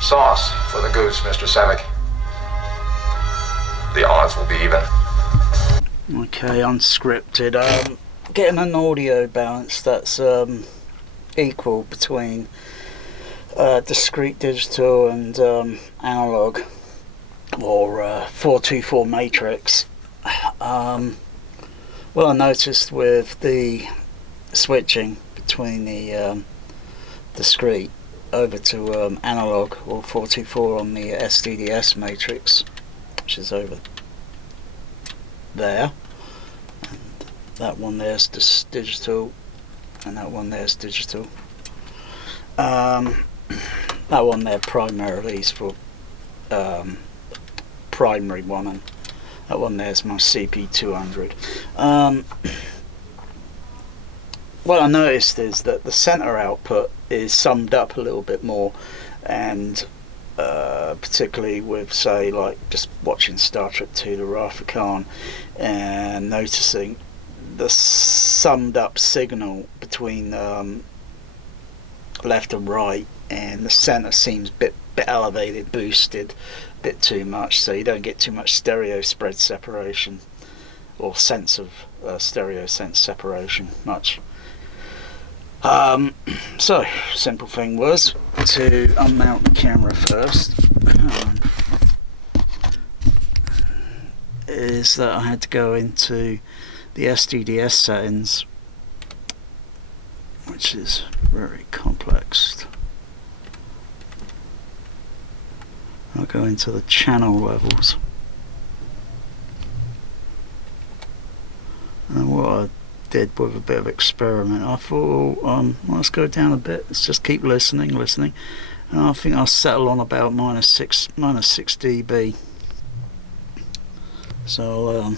Sauce for the goose, Mr. Savick. The odds will be even. Okay, unscripted. Getting an audio balance that's equal between discrete digital and analog, or 424 matrix. Well, I noticed with the switching between the discrete over to analog or 424 on the SDDS matrix, which is over there, and that one there's digital, and that one there's digital. That one there primarily is for primary one, and that one there's my CP200. What I noticed is that the center output is summed up a little bit more, and particularly with, say, like just watching Star Trek II, the Wrath of Khan, and noticing the summed up signal between left and right, and the center seems a bit elevated, boosted, a bit too much, so you don't get too much stereo spread separation, or sense of stereo sense separation much. So simple thing was to unmount the camera first, is that I had to go into the SDDS settings, which is very complex. I'll go into the channel levels, and what I did with a bit of experiment, I thought, let's go down a bit, let's just keep listening, and I think I'll settle on about minus 6 dB. So I'll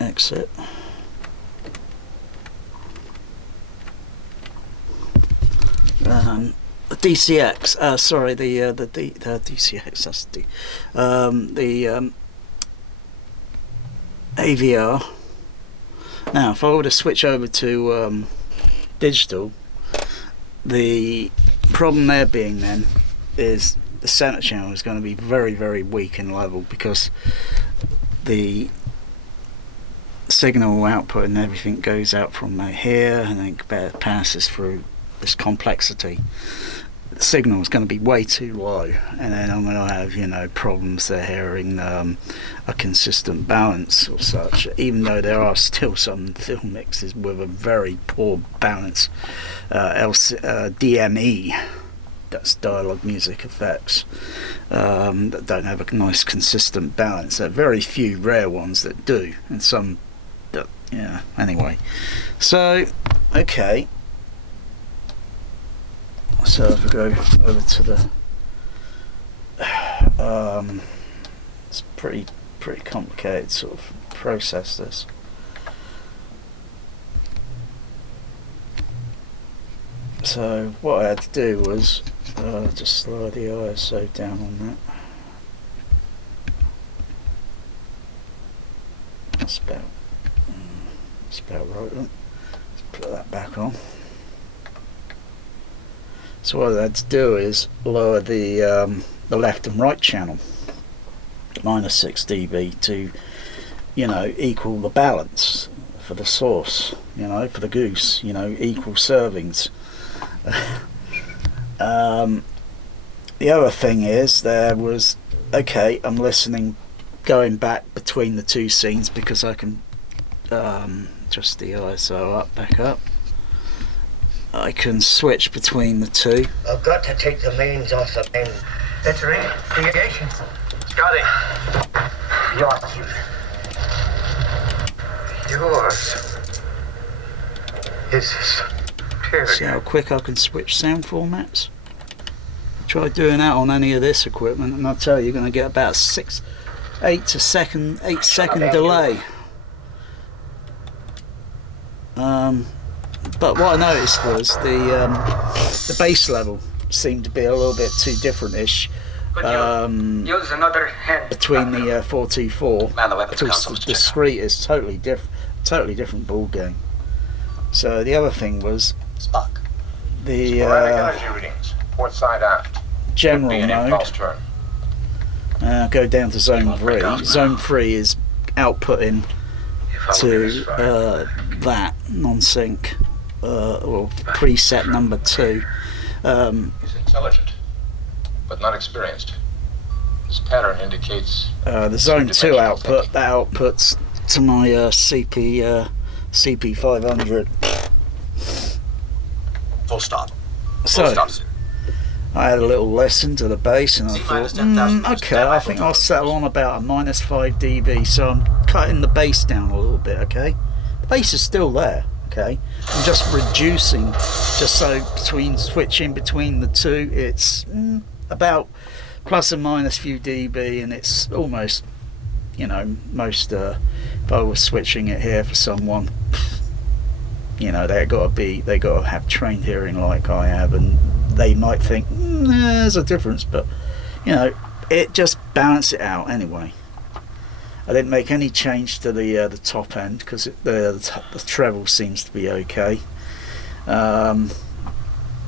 exit. The DCX, sorry, the DCX, that's the AVR. Now, if I were to switch over to digital, the problem there being then is the center channel is going to be very, very weak in level, because the signal output and everything goes out from here and then passes through this complexity. The signal is going to be way too low, and then I'm going to have, you know, problems there hearing a consistent balance or such, even though there are still some film mixes with a very poor balance, LCR DME, that's dialogue music effects, that don't have a nice consistent balance. There are very few rare ones that do, and some that, yeah, anyway. So okay, so if we go over to the it's pretty complicated sort of process, this. So what I had to do was just slide the ISO down on that. That's about right. Let's put that back on. So what I had to do is lower the left and right channel minus 6 dB to, you know, equal the balance for the sauce, you know, for the goose, you know, equal servings. The other thing is, there was, okay, I'm listening, going back between the two scenes, because I can just the ISO up, back up. I can switch between the two. I've got to take the mains off the main. That's right. Creation. Scotty. Yours. Is See how quick I can switch sound formats? Try doing that on any of this equipment, and I'll tell you, you're going to get about 8 second delay. But what I noticed was the bass level seemed to be a little bit too different-ish between the 424, because the discrete is totally different ball game. So the other thing was the Port side aft. general Be an mode. impulse turn. Go down to zone 3. Zone 3 is outputting to that non-sync or preset number 2. He's intelligent, but not experienced. This pattern indicates The zone 2 dimensional output, thinking. that outputs to my CP500. Full stop. So Full stop soon. I had a little listen to the bass and I C-minus thought, 10,000 okay, I think I'll settle on about a -5 dB, so I'm cutting the bass down a little bit, okay? The bass is still there, okay? I'm just reducing, just so switching between the two, it's about plus or minus few dB, and it's almost, you know, most, if I was switching it here for someone, you know, they got to have trained hearing like I have, and they might think there's a difference, but you know, it just balanced it out anyway. I didn't make any change to the top end because the treble seems to be okay.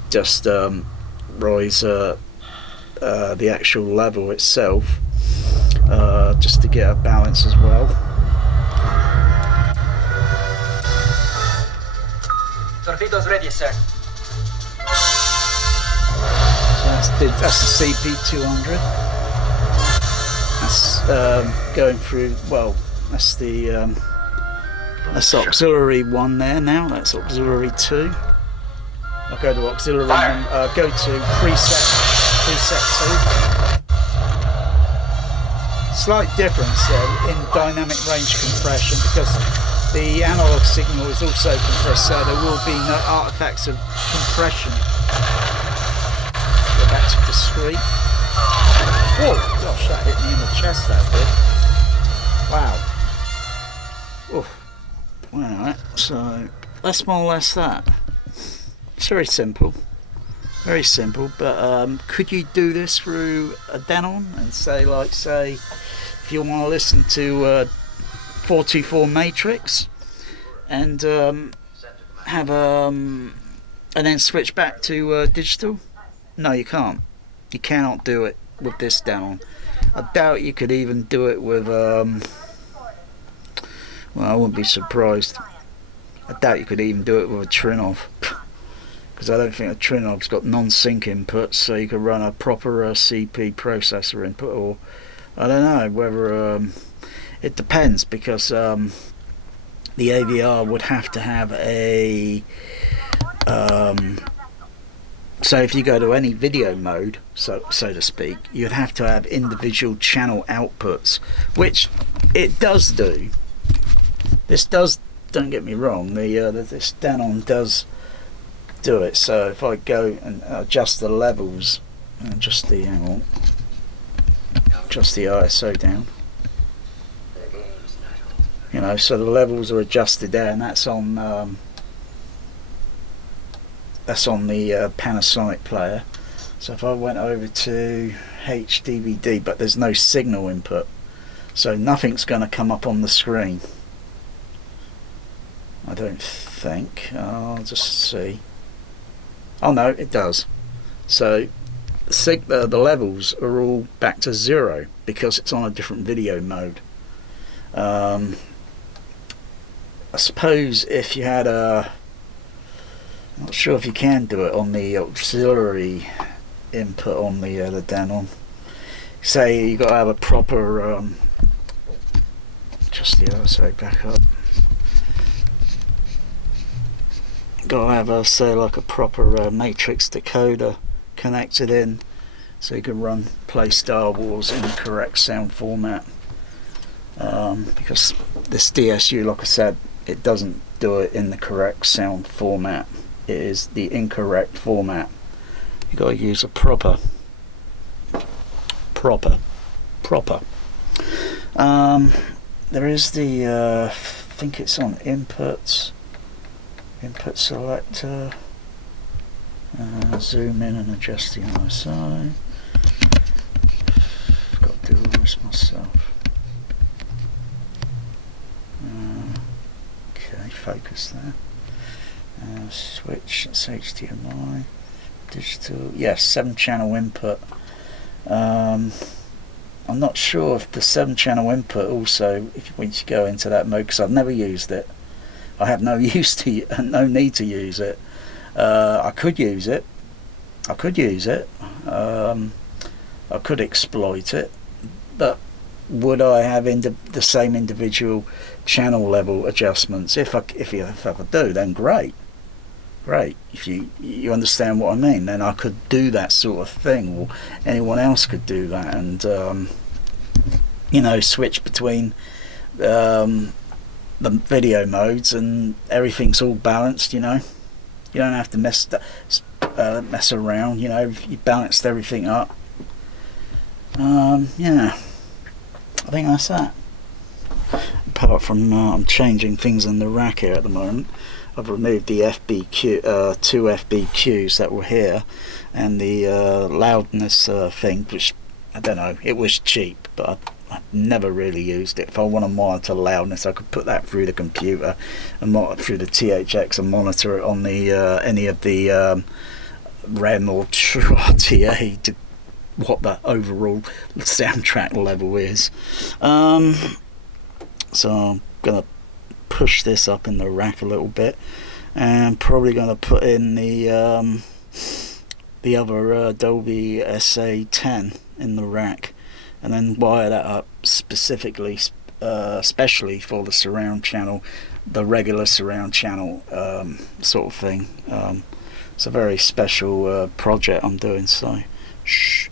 Just rise the actual level itself, just to get a balance as well. Torpedoes ready, sir. That's the CP200. That's going through. Well, that's the auxiliary 1 there now. That's auxiliary 2. I'll go to auxiliary. Go to preset 2. Slight difference in dynamic range compression because the analog signal is also compressed, so there will be no artifacts of compression. Back to discrete. Oh gosh, that hit me in the chest, that bit. Wow. Oof. Alright, so that's more or less that. It's very simple. Very simple, but could you do this through a Denon and say, if you want to listen to 424 Matrix and have and then switch back to digital? No, you can't. You cannot do it with this Denon. I doubt you could even do it with well, I wouldn't be surprised. I doubt you could even do it with a Trinnov, because I don't think a Trinnov's got non-sync inputs, so you could run a proper CP processor input, or I don't know whether it depends, because the AVR would have to have a so if you go to any video mode, so to speak, you'd have to have individual channel outputs, which it does do. This does, don't get me wrong, this Denon does do it. So if I go and adjust the levels, and adjust the ISO down, you know, so the levels are adjusted there, and that's on the Panasonic player. So if I went over to HDVD, but there's no signal input, so nothing's going to come up on the screen, I don't think. I'll just see. Oh no, it does. So the levels are all back to 0 because it's on a different video mode. I suppose if you had a, I'm not sure if you can do it on the auxiliary input on the Denon. Say you got to have a proper just the ISO back up. Got to have a, say, like a proper matrix decoder connected in, so you can play Star Wars in the correct sound format. Because this DSU, like I said, it doesn't do it in the correct sound format. It is the incorrect format. You got to use a proper. There is the I think it's on inputs, input selector. Zoom in and adjust the ISO. I've got to do all this myself. Okay, focus there. Switch, that's HDMI. digital, yes, 7-channel input. I'm not sure if the 7-channel input also, if once you go into that mode, because I've never used it. I have no no need to use it. I could use it. I could exploit it, but would I have the same individual channel level adjustments? If I do, then great. If you understand what I mean, then I could do that sort of thing, or anyone else could do that, and switch between the video modes, and everything's all balanced. You don't have to mess around. You balanced everything up. Yeah, I think that's that. Apart from I'm changing things in the rack here at the moment. I've removed the FBQ, 2 FBQs that were here, and the loudness thing, which, I don't know, it was cheap, but I've never really used it. If I want to monitor loudness, I could put that through the computer and monitor through the THX and monitor it on the any of the REM or True RTA to what the overall soundtrack level is. So I'm gonna push this up in the rack a little bit, and probably gonna put in the other Dolby SA10 in the rack, and then wire that up specifically, especially for the surround channel, the regular surround channel sort of thing. It's a very special project I'm doing, so shh.